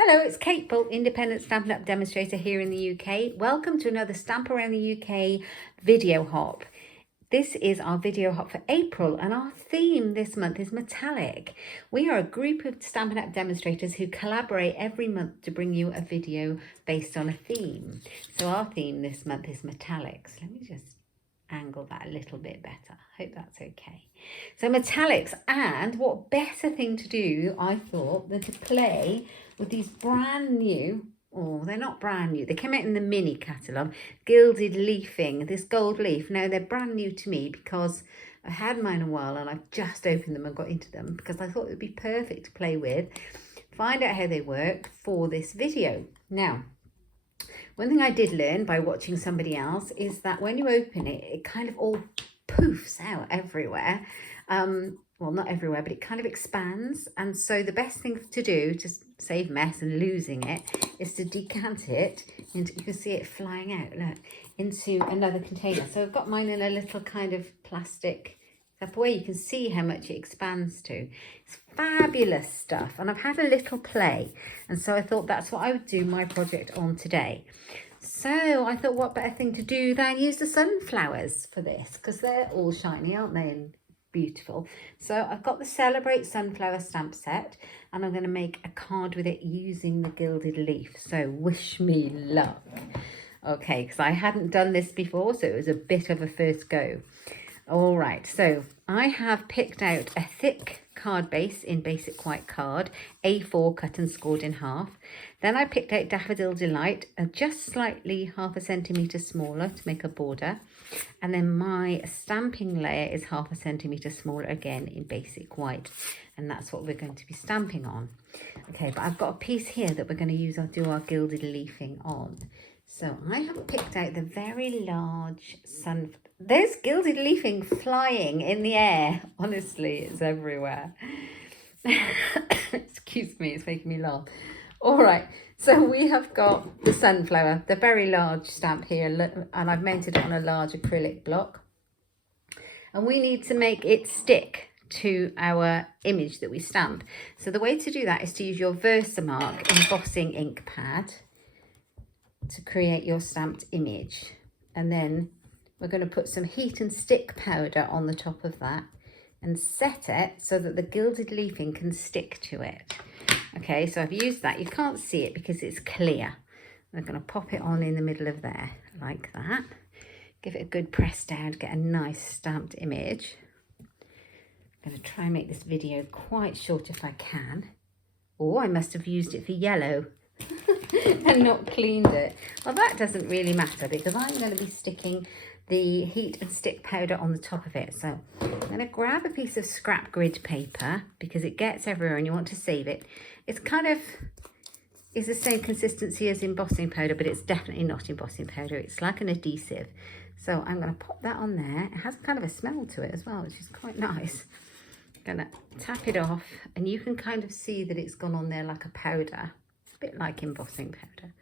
Hello, it's Kate Bolt, independent Stampin' Up demonstrator here in the UK. Welcome to another Stamp Around the UK video hop. This is our video hop for April, and our theme this month is metallic. We are a group of Stampin' Up demonstrators who collaborate every month to bring you a video based on a theme. So our theme this month is metallics. Let me just angle that a little bit better. I hope that's okay. So metallics, and what better thing to do, I thought, than to play with these brand new, they're not brand new, they came out in the mini catalogue, Gilded Leafing, this gold leaf. Now they're brand new to me because I had mine a while and I've just opened them and got into them because I thought it would be perfect to play with, find out how they work for this video. Now, one thing I did learn by watching somebody else is that when you open it, it kind of all poofs out everywhere. Well, not everywhere, but it kind of expands. And so the best thing to do to save mess and losing it is to decant it into, you can see it flying out, look, into another container. So I've got mine in a little kind of plastic Tupperware. You can see how much it expands to. It's fabulous stuff. And I've had a little play. And so I thought that's what I would do my project on today. So I thought, what better thing to do than use the sunflowers for this, because they're all shiny, aren't they? And beautiful. So I've got the Celebrate Sunflower stamp set, and I'm going to make a card with it using the gilded leaf. So wish me luck. Okay, because I hadn't done this before, so it was a bit of a first go. All right, so I have picked out a thick card base in basic white card, A4 cut and scored in half. Then I picked out Daffodil Delight, just slightly 1/2 centimetre smaller to make a border. And then my stamping layer is 1/2 centimetre smaller, again in basic white. And that's what we're going to be stamping on. Okay, but I've got a piece here that we're going to use, I'll do our gilded leafing on. So I have picked out the very large There's gilded leafing flying in the air. Honestly, it's everywhere. Excuse me, it's making me laugh. All right, so we have got the sunflower, the very large stamp here, and I've mounted it on a large acrylic block. And we need to make it stick to our image that we stamp. So the way to do that is to use your Versamark embossing ink pad to create your stamped image. And then we're going to put some heat and stick powder on the top of that and set it so that the gilded leafing can stick to it. Okay, so I've used that. You can't see it because it's clear. I'm going to pop it on in the middle of there like that. Give it a good press down to get a nice stamped image. I'm going to try and make this video quite short if I can. Oh, I must have used it for yellow and not cleaned it. Well, that doesn't really matter because I'm going to be sticking the heat and stick powder on the top of it. So I'm going to grab a piece of scrap grid paper because it gets everywhere and you want to save it. It's kind of is the same consistency as embossing powder, but it's definitely not embossing powder. It's like an adhesive. So I'm going to pop that on there. It has kind of a smell to it as well, which is quite nice. I'm going to tap it off and you can kind of see that it's gone on there like a powder. It's a bit like embossing powder.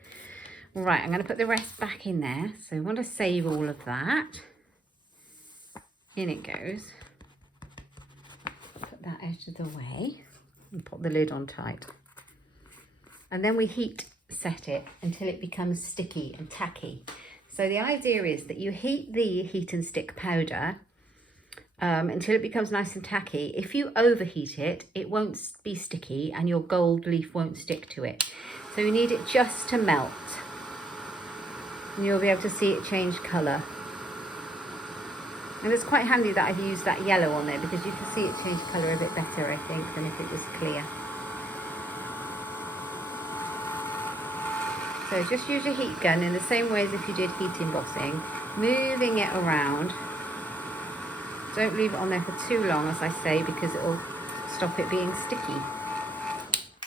All right, I'm going to put the rest back in there. So I want to save all of that. In it goes. Put that out of the way and put the lid on tight. And then we heat set it until it becomes sticky and tacky. So the idea is that you heat the heat and stick powder until it becomes nice and tacky. If you overheat it, it won't be sticky and your gold leaf won't stick to it. So you need it just to melt. And you'll be able to see it change colour. And it's quite handy that I've used that yellow on there because you can see it change colour a bit better, I think, than if it was clear. So just use your heat gun in the same way as if you did heat embossing, moving it around. Don't leave it on there for too long, as I say, because it'll stop it being sticky.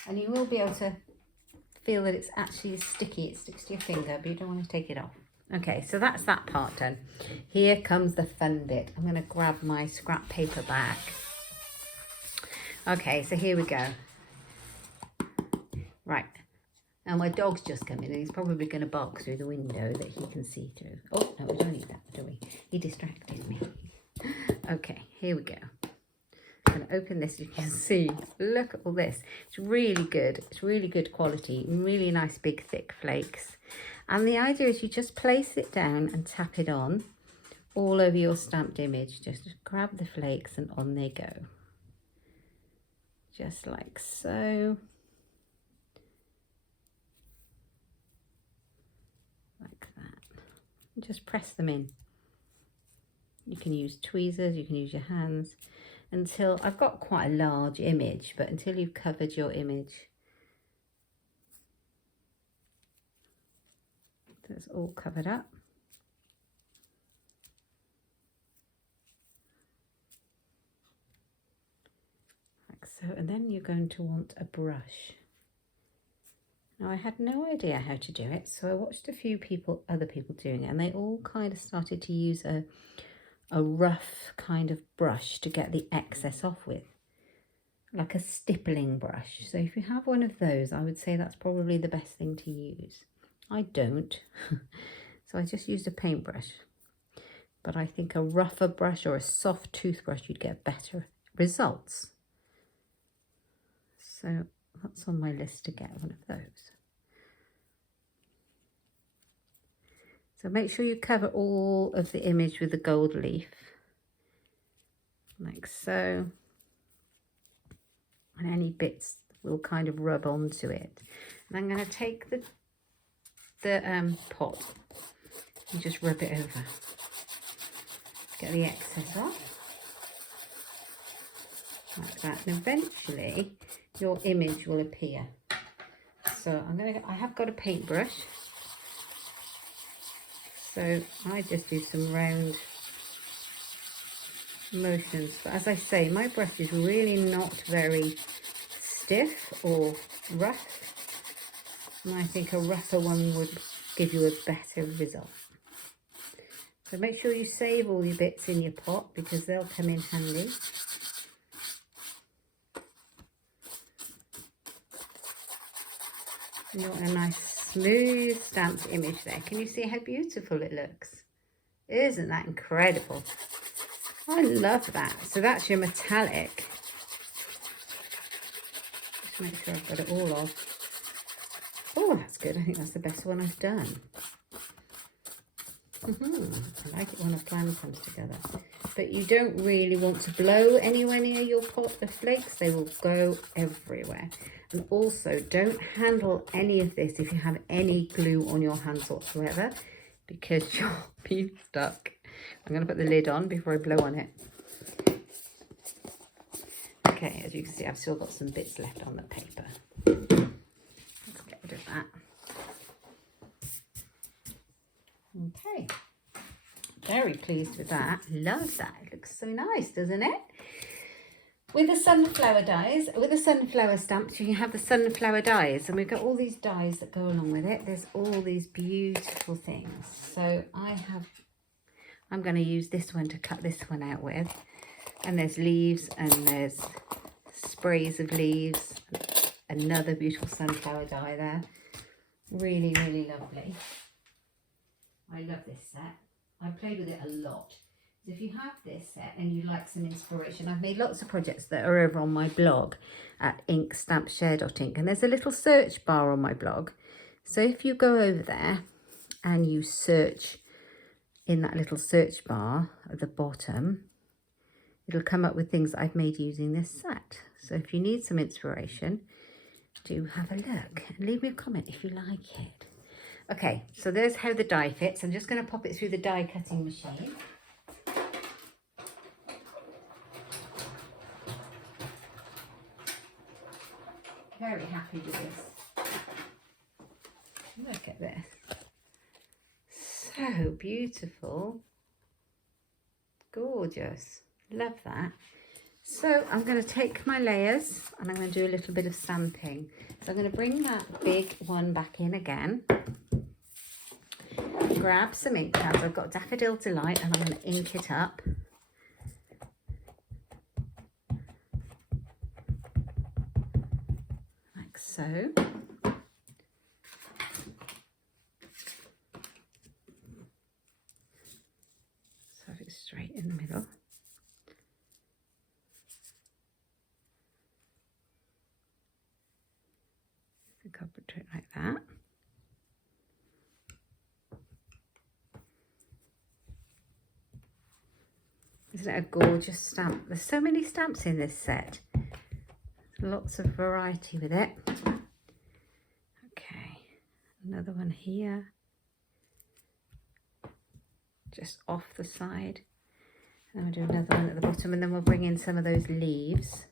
And you will be able to feel that it's actually sticky. It sticks to your finger, but you don't want to take it off. Okay, so that's that part done. Here comes the fun bit. I'm going to grab my scrap paper back. Okay, so here we go. Right. Now my dog's just come in and he's probably going to bark through the window that he can see through. Oh, no, we don't need that, do we? He distracted me. Okay, here we go. I'm going to open this, you can see, look at all this. It's really good. It's really good quality, really nice big thick flakes. And the idea is you just place it down and tap it on all over your stamped image. Just grab the flakes and on they go. Just like so. Like that. And just press them in. You can use tweezers, you can use your hands, until, I've got quite a large image, but until you've covered your image. So it's all covered up. Like so, and then you're going to want a brush. Now I had no idea how to do it, so I watched a few other people doing it, and they all kind of started to use a rough kind of brush to get the excess off with, like a stippling brush. So if you have one of those, I would say that's probably the best thing to use. I don't, so I just used a paintbrush, but I think a rougher brush or a soft toothbrush, you'd get better results. So that's on my list to get one of those. So make sure you cover all of the image with the gold leaf, like so. And any bits will kind of rub onto it. And I'm going to take the pot and just rub it over. Get the excess off. Like that. And eventually your image will appear. So I have got a paintbrush. So I just do some round motions, but as I say, my brush is really not very stiff or rough, and I think a rougher one would give you a better result. So make sure you save all your bits in your pot, because they'll come in handy. You want a nice smooth stamped image there. Can you see how beautiful it looks? Isn't that incredible? I love that. So that's your metallic. Just make sure I've got it all off. Oh, that's good. I think that's the best one I've done. I like it when a plan comes together. But you don't really want to blow anywhere near your pot of flakes. They will go everywhere. And also, don't handle any of this if you have any glue on your hands whatsoever, because you'll be stuck. I'm going to put the lid on before I blow on it. Okay, as you can see, I've still got some bits left on the paper. Let's get rid of that. Okay, very pleased with that. Love that. It looks so nice, doesn't it? With the sunflower dies, with the sunflower stamps, you can have the sunflower dies, and we've got all these dies that go along with it. There's all these beautiful things. So I'm going to use this one to cut this one out with. And there's leaves, and there's sprays of leaves. Another beautiful sunflower die there. Really, really lovely. I love this set. I played with it a lot. So if you have this set and you like some inspiration, I've made lots of projects that are over on my blog at inkstampshare.ink, and there's a little search bar on my blog. So if you go over there and you search in that little search bar at the bottom, it'll come up with things that I've made using this set. So if you need some inspiration, do have a look and leave me a comment if you like it. Okay, so there's how the die fits. I'm just going to pop it through the die cutting machine. Very happy with this. Look at this. So beautiful. Gorgeous. Love that. So I'm going to take my layers and I'm going to do a little bit of stamping. So I'm going to bring that big one back in again. Grab some ink pads. I've got Daffodil Delight and I'm going to ink it up. Like so. So it's straight in the middle. I'll do it like that. Isn't it a gorgeous stamp? There's so many stamps in this set. Lots of variety with it. Okay, another one here. Just off the side. And we'll do another one at the bottom, and then we'll bring in some of those leaves.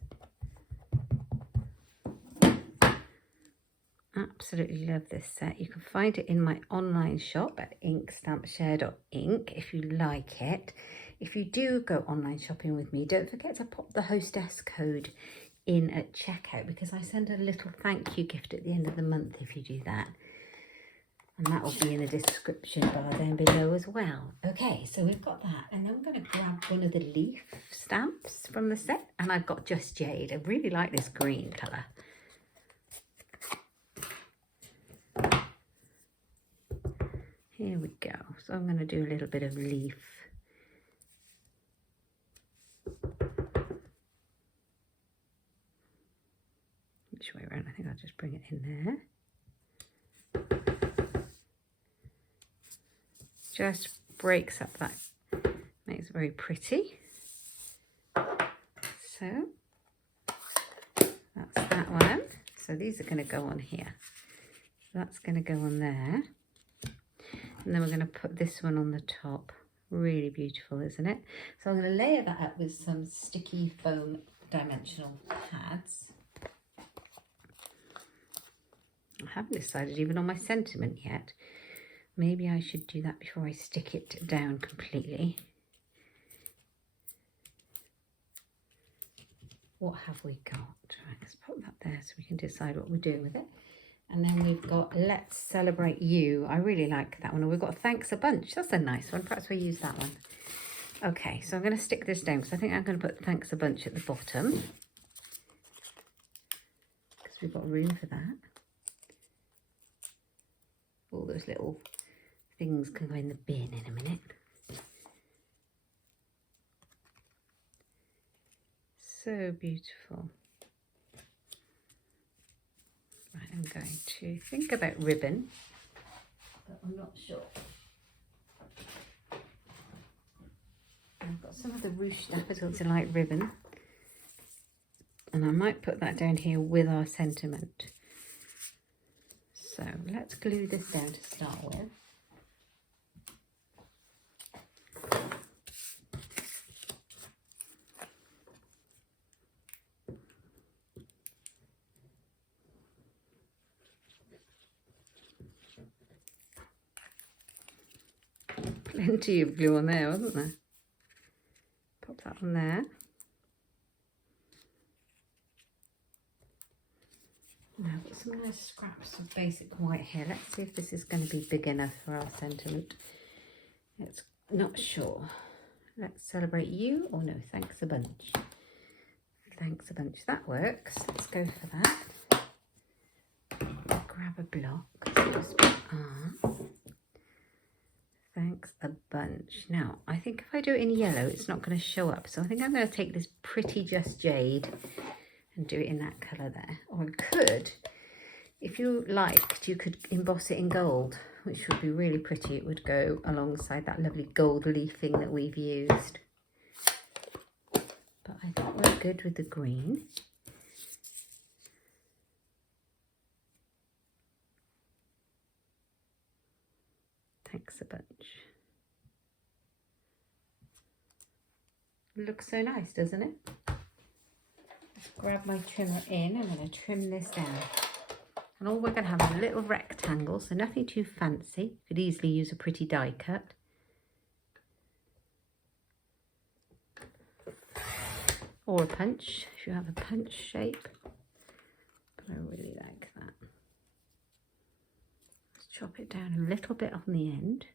Absolutely love this set. You can find it in my online shop at inkstampshare.ink if you like it. If you do go online shopping with me, don't forget to pop the hostess code in at checkout, because I send a little thank you gift at the end of the month if you do that. And that will be in the description bar down below as well. Okay, so we've got that. And then I'm going to grab one of the leaf stamps from the set. And I've got Just Jade. I really like this green colour. Here we go. So I'm going to do a little bit of leaf. Which way around? I think I'll just bring it in there. Just breaks up that, makes it very pretty. So that's that one. So these are going to go on here. So that's going to go on there. And then we're going to put this one on the top. Really beautiful, isn't it? So I'm going to layer that up with some sticky foam dimensional pads. I haven't decided even on my sentiment yet. Maybe I should do that before I stick it down completely. What have we got? Right, let's put that there so we can decide what we're doing with it. And then we've got Let's Celebrate You. I really like that one. And we've got Thanks a Bunch. That's a nice one. Perhaps we'll use that one. Okay, so I'm going to stick this down because I think I'm going to put Thanks a Bunch at the bottom, because we've got room for that. All those little things can go in the bin in a minute. So beautiful. Right, I'm going to think about ribbon, but I'm not sure. I've got some of the ruched daffodils delight ribbon, and I might put that down here with our sentiment. So let's glue this down to start with. Plenty of glue on there, wasn't there? Pop that on there. Now I've got some nice scraps of basic white here. Let's see if this is going to be big enough for our sentiment. It's not sure. Let's Celebrate You. Oh no, Thanks a Bunch. Thanks a Bunch. That works. Let's go for that. Grab a block. Just put Thanks a Bunch. Now, I think if I do it in yellow, it's not going to show up. So I think I'm going to take this pretty Just Jade and do it in that colour there. Or I could, if you liked, you could emboss it in gold, which would be really pretty. It would go alongside that lovely gold leafing that we've used. But I think we're good with the green. Thanks a Bunch. Looks so nice, doesn't it? Let's grab my trimmer in. I'm going to trim this down. And all we're going to have is a little rectangle, so nothing too fancy. Could easily use a pretty die cut. Or a punch, if you have a punch shape. But I really like that. Let's chop it down a little bit on the end.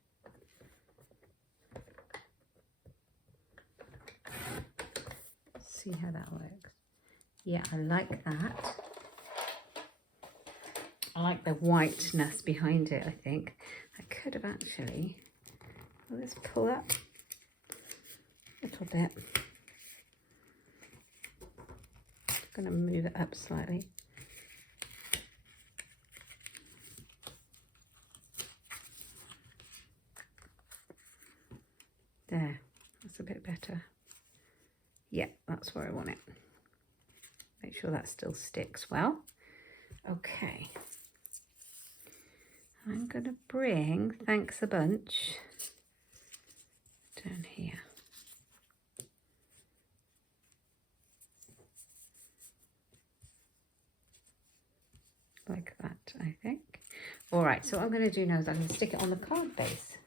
See how that works. Yeah, I like that. I like the whiteness behind it, I think. I could have actually, let's pull up a little bit. I'm going to move it up slightly. That's a bit better. Yeah, that's where I want it. Make sure that still sticks well. Okay. I'm going to bring Thanks a Bunch down here. Like that, I think. All right, so what I'm going to do now is I'm going to stick it on the card base.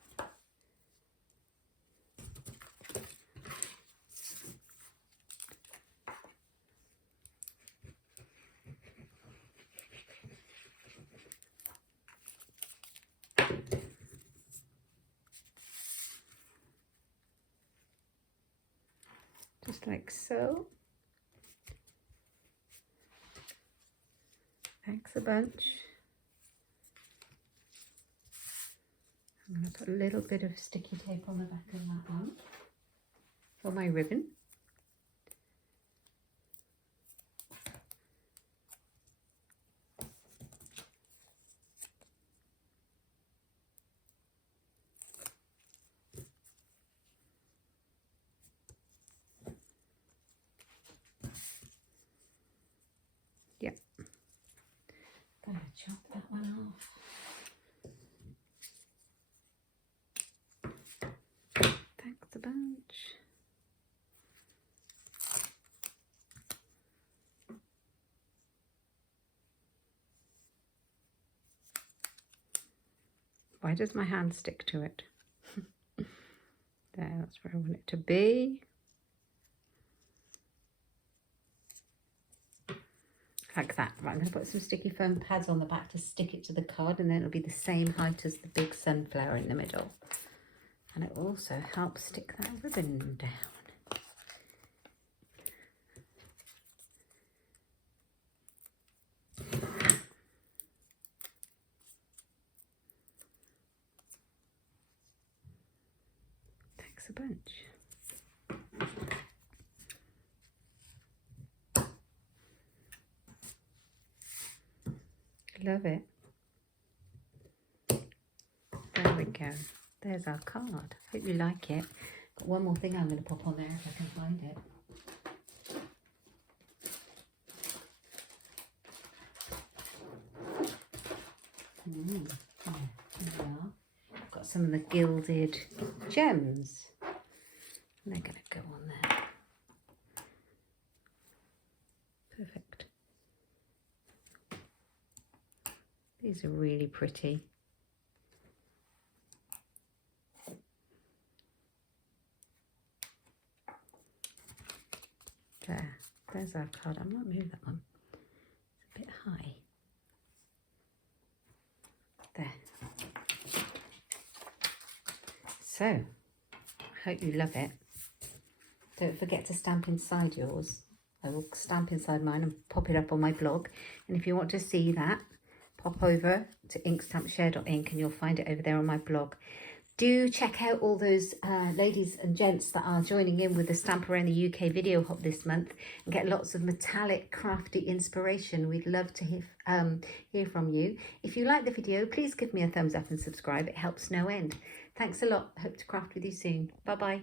Just like so. Thanks a bunch. I'm going to put a little bit of sticky tape on the back of that one for my ribbon. Yep. Gonna chop that one off. Thanks a bunch. Why does my hand stick to it? There, that's where I want it to be. Like that. Right, I'm going to put some sticky foam pads on the back to stick it to the card, and then it'll be the same height as the big sunflower in the middle. And it will also help stick that ribbon down. Thanks a bunch. Love it. There we go. There's our card. Hope you like it. Got one more thing I'm going to pop on there if I can find it. Yeah, there we are. I've got some of the gilded gems. And they're going to go on there. Perfect. These are really pretty. There's our card. I might move that one. It's a bit high. There. So, I hope you love it. Don't forget to stamp inside yours. I will stamp inside mine and pop it up on my blog. And if you want to see that, pop over to inkstampshare.ink and you'll find it over there on my blog. Do check out all those ladies and gents that are joining in with the Stamp Around the UK video hop this month and get lots of metallic crafty inspiration. We'd love to hear from you. If you like the video, please give me a thumbs up and subscribe. It helps no end. Thanks a lot. Hope to craft with you soon. Bye bye.